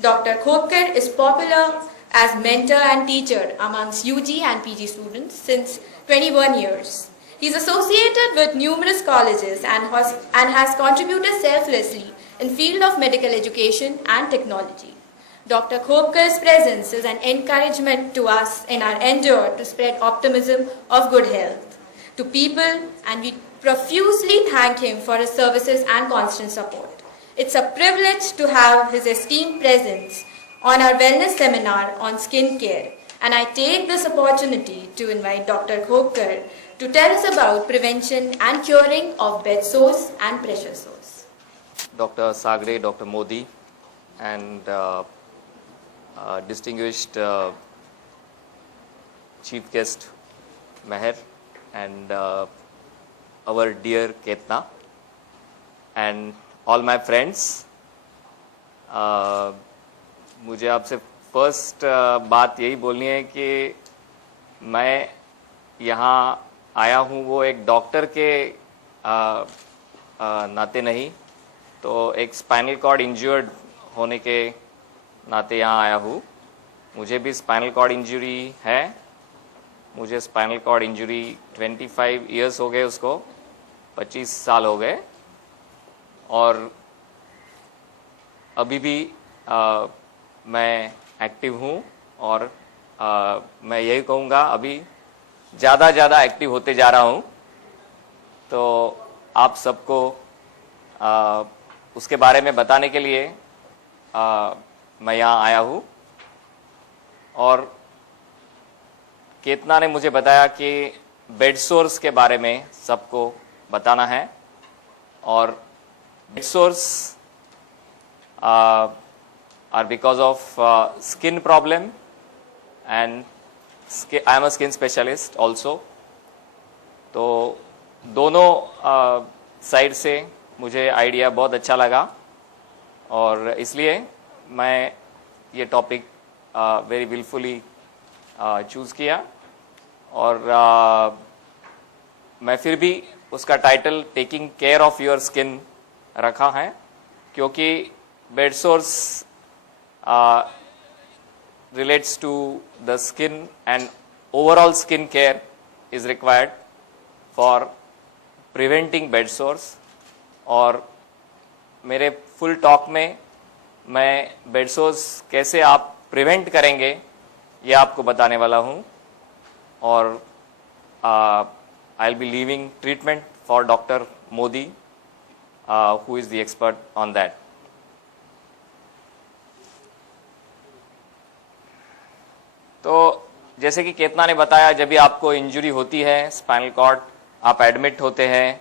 Dr. Khopkar is popular as mentor and teacher amongst UG and PG students since 21 years. He is associated with numerous colleges and has contributed selflessly in field of medical education and technology. Dr. Khopkar's presence is an encouragement to us in our endeavor to spread optimism of good health to people, and we profusely thank him for his services and constant support. It's a privilege to have his esteemed presence on our wellness seminar on skin care, and I take this opportunity to invite Dr. Khopkar to tell us about prevention and curing of bed sores and pressure sores. Dr. Sagre, Dr. Modi, and distinguished chief guest Meher, and our dear Ketna, and all my friends. मुझे आपसे first बात यही बोलनी है कि मैं यहाँ आया हूँ वो एक डॉक्टर के नाते नहीं, तो एक स्पाइनल कॉर्ड इंजर्ड होने के नाते यहाँ आया हूँ. मुझे भी स्पाइनल कॉर्ड इंजरी है. मुझे स्पाइनल कॉर्ड इंजरी 25 इयर्स हो गए, उसको 25 साल हो गए, और अभी भी मैं एक्टिव हूँ, और मैं यही कहूँगा अभी ज़्यादा एक्टिव होते जा रहा हूँ. तो आप सबको उसके बारे में बताने के लिए मैं यहाँ आया हूँ. और केतना ने मुझे बताया कि बेड सोर्स के बारे में सबको बताना है, और bed source are because of skin problem, and I am a skin specialist also. तो दोनों साइड से मुझे आइडिया बहुत अच्छा लगा, और इसलिए मैं ये टॉपिक वेरी विलफुली चूज़ किया, और मैं फिर भी उसका title taking care of your skin रखा है, क्योंकि bed source relates to the skin, and overall skin care is required for preventing bed sores. और मेरे फुल टॉक में मैं बेड सोर्स कैसे आप प्रिवेंट करेंगे ये आपको बताने वाला हूँ, और I will be leaving treatment for doctor Modi who is the expert on that. तो जैसे कि केतना ने बताया, जब भी आपको इंजरी होती है स्पाइनल कॉर्ड, आप एडमिट होते हैं,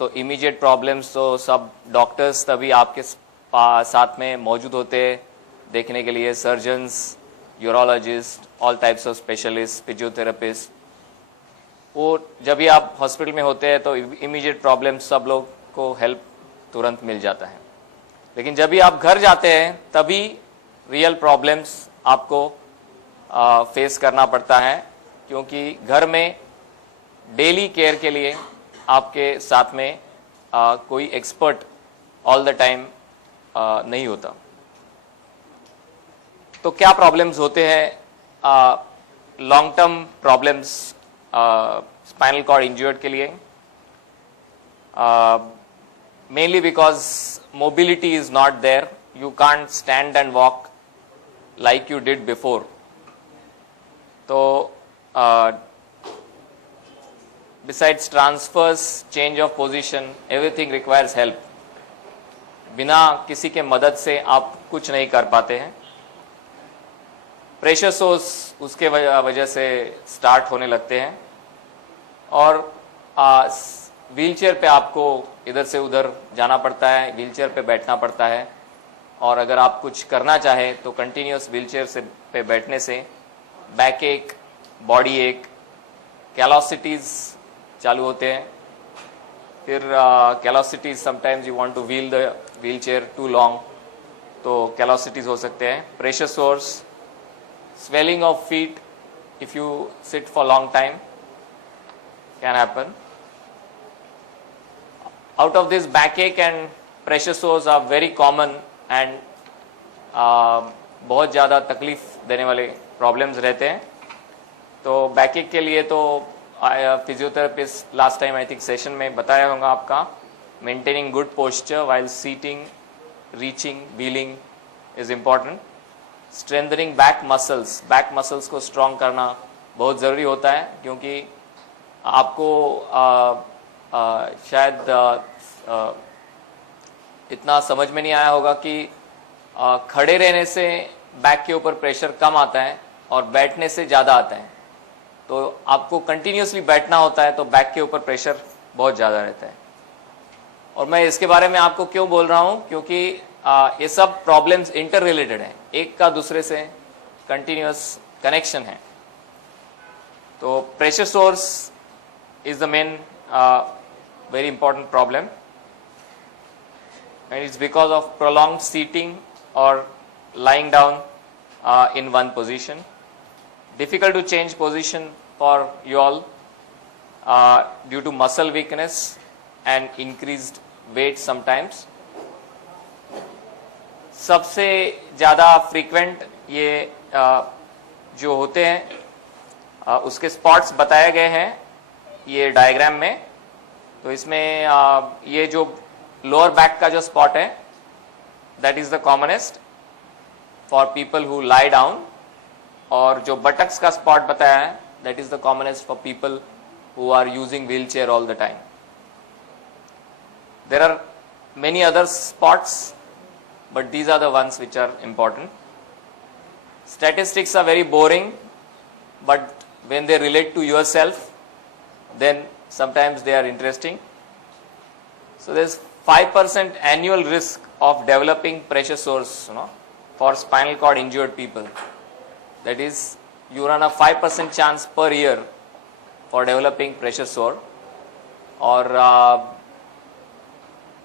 तो इमीडिएट प्रॉब्लम्स तो सब डॉक्टर्स तभी आपके साथ में मौजूद होते हैं देखने के लिए, surgeons, urologist, all types of specialist, physiotherapist. वो जब भी आप हॉस्पिटल में होते हैं तो इमीडिएट प्रॉब्लम्स सब लोग को हेल्प तुरंत मिल जाता है. लेकिन जब भी आप घर जाते हैं तभी रियल प्रॉब्लम्स आपको फेस करना पड़ता है, क्योंकि घर में डेली केयर के लिए आपके साथ में कोई एक्सपर्ट ऑल द टाइम नहीं होता. तो क्या प्रॉब्लम्स होते हैं long term problems spinal cord injured के लिए? Mainly because mobility is not there, you can't stand and walk like you did before. तो besides transfers, change of position, everything requires help. बिना किसी के मदद से आप कुछ नहीं कर पाते हैं. प्रेशर सोर्स उसके वजह से स्टार्ट होने लगते हैं, और व्हीलचेयर पे आपको इधर से उधर जाना पड़ता है, व्हीलचेयर पे बैठना पड़ता है, और अगर आप कुछ करना चाहें तो कंटिन्यूस व्हीलचेयर से पे बैठने से बैक एक, बॉडी एक, कैलोसिटीज चालू होते हैं. फिर callosities sometimes you want to wheel the wheelchair too long, तो कैलोसिटीज हो सकते हैं. Pressure sores, swelling of feet if you sit for long time can happen. Out of this backache and pressure sores are very common, and बहुत ज़्यादा तकलीफ देने वाले problems रहते हैं। तो बैकएक के लिए तो physiotherapist last time I think session में बताया होगा आपका, maintaining good posture while sitting, reaching, wheeling is important. Strengthening back muscles को स्ट्रॉन्ग करना बहुत ज़रूरी होता है, क्योंकि आपको शायद इतना समझ में नहीं आया होगा कि खड़े रहने से बैक के ऊपर प्रेशर कम आता है और बैठने से ज़्यादा आता है। तो आपको कंटिन्यूसली बैठना होता है तो बैक के ऊपर प्रेशर बहुत ज़्यादा रहता है। और मैं इसके बारे में आपको क्यों बोल रहा हूँ, क्योंकि ये सब प्रॉब्लम्स इंटर रिलेटेड हैं, एक का दूसरे से कंटिन्यूस कनेक्शन है। तो pressure source is the main very important problem, and it's because of prolonged seating or lying down in one position. Difficult to change position for you all due to muscle weakness and increased weight sometimes. सबसे ज़्यादा frequent ये जो होते हैं उसके spots बताए गए हैं ये डायग्राम में। तो इसमें ये जो लोअर बैक का जो स्पॉट है that is the commonest for people who lie down, और जो बटक्स का स्पॉट बताया है that is the commonest for people who are using wheel chair all the time. There are many other spots but these are the ones which are important. Statistics are very boring but when they relate to yourself then sometimes they are interesting. So there's 5% annual risk of developing pressure sores, for spinal cord injured people. That is, you run a 5% chance per year for developing pressure sore. और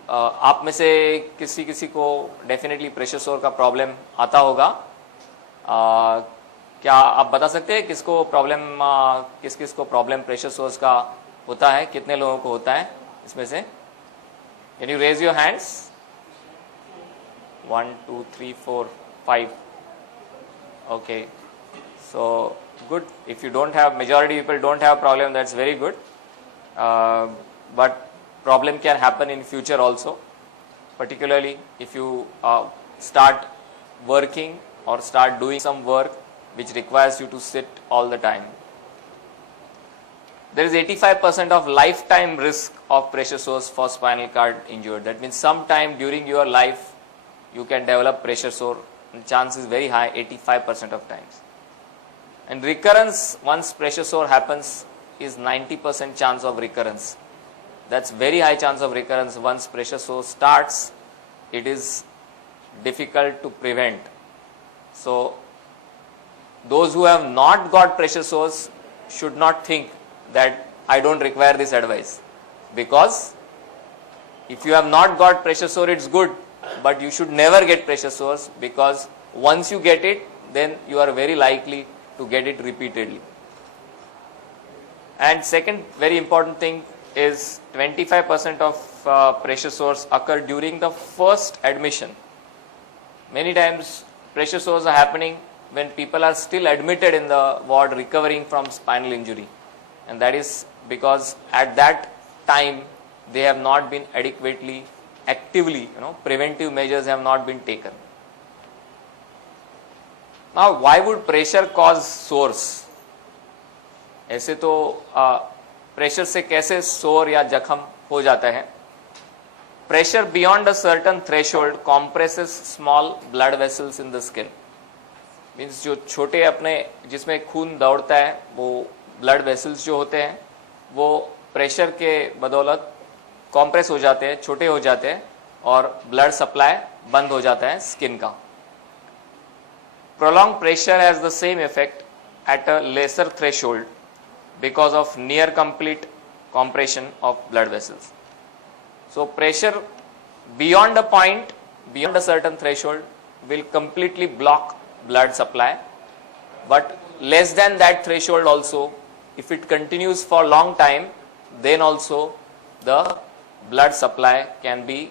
आप में से किसी को definitely pressure सोर का problem आता होगा। क्या आप बता सकते हैं किस किस को प्रॉब्लम प्रेशर सोर्स का होता है, कितने लोगों को होता है इसमें से? Can you raise your hands? 1 2 3 4 5। Okay, so good. If you don't have, majority people don't have problem, that's very good, but problem can happen in future also, particularly if you start working or start doing some work which requires you to sit all the time. There is 85% of lifetime risk of pressure sores for spinal cord injured. That means sometime during your life you can develop pressure sore, and chance is very high, 85% of times. And recurrence, once pressure sore happens, is 90% chance of recurrence. That's very high chance of recurrence. Once pressure sore starts, it is difficult to prevent. So those who have not got pressure sores should not think that I don't require this advice, because if you have not got pressure sore, it's good, but you should never get pressure sores, because once you get it, then you are very likely to get it repeatedly. And second very important thing is 25% of pressure sores occur during the first admission. Many times pressure sores are happening when people are still admitted in the ward recovering from spinal injury, and that is because at that time they have not been adequately, actively, preventive measures have not been taken. Now, why would pressure cause sores? ऐसे तो pressure से कैसे सोर या जख्म हो जाता है? Pressure beyond a certain threshold compresses small blood vessels in the skin. Means जो छोटे अपने जिसमें खून दौड़ता है वो ब्लड वेसल्स जो होते हैं वो प्रेशर के बदौलत कॉम्प्रेस हो जाते हैं, छोटे हो जाते हैं, और ब्लड सप्लाई बंद हो जाता है स्किन का। Prolonged pressure has the same effect at a lesser threshold because of near complete compression of blood vessels. So pressure beyond a point, beyond a certain threshold, will completely block blood supply, but less than that threshold also, if it continues for long time, then also the blood supply can be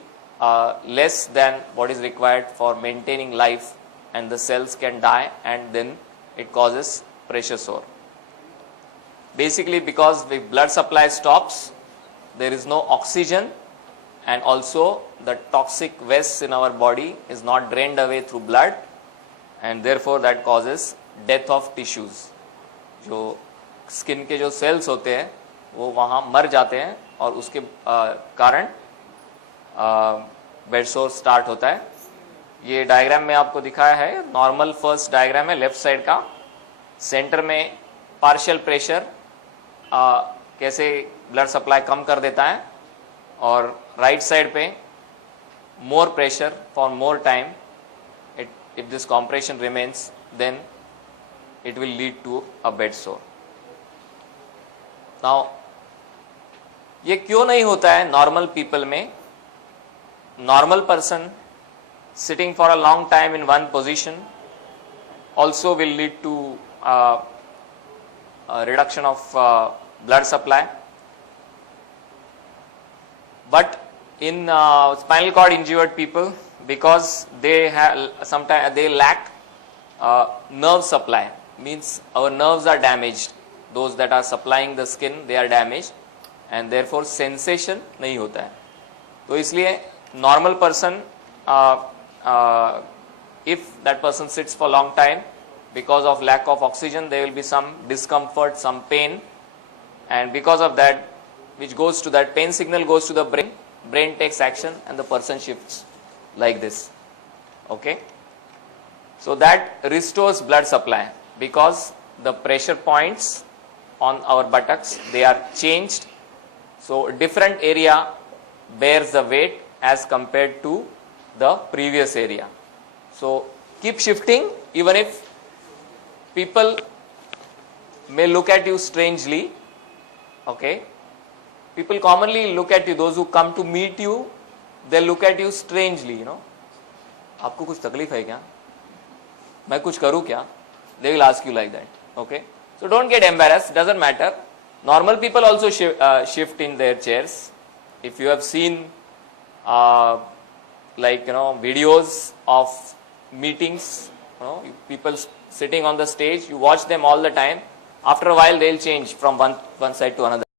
less than what is required for maintaining life and the cells can die, and then it causes pressure sore. Basically because the blood supply stops, there is no oxygen, and also the toxic waste in our body is not drained away through blood, and therefore that causes death of tissues. जो skin के जो sales होते हैं वो वहाँ मर जाते हैं और उसके कारण बेड सोर स्टार्ट होता है. ये डायग्राम में आपको दिखाया है, नॉर्मल फर्स्ट डायग्राम है लेफ्ट साइड का. सेंटर में पार्शियल प्रेशर कैसे ब्लड सप्लाई कम कर देता है, और राइट साइड पे more pressure for more time. If this compression remains then it will lead to a bed sore. Now, ये क्यों नहीं होता है नॉर्मल पीपल में? Normal person sitting for a long time in one position also will lead to a reduction of blood supply. But in spinal cord injured people, because they have sometimes they lack nerve supply, means our nerves are damaged, those that are supplying the skin they are damaged, and therefore sensation नहीं होता है. तो इसलिए normal person if that person sits for long time, because of lack of oxygen there will be some discomfort, some pain, and because of that, which goes to that pain signal goes to the brain takes action, and the person shifts like this. Okay, so that restores blood supply, because the pressure points on our buttocks, they are changed, so different area bears the weight as compared to the previous area. So keep shifting, even if people may look at you strangely. Okay, people commonly look at you, those who come to meet you, they look at you strangely, you know. आपको कुछ तकलीफ है क्या? मैं कुछ करूँ क्या? They will ask you like that. Okay, so don't get embarrassed, doesn't matter. Normal people also shift in their chairs. If you have seen like videos of meetings, people sitting on the stage, you watch them all the time. After a while they'll change from one side to another.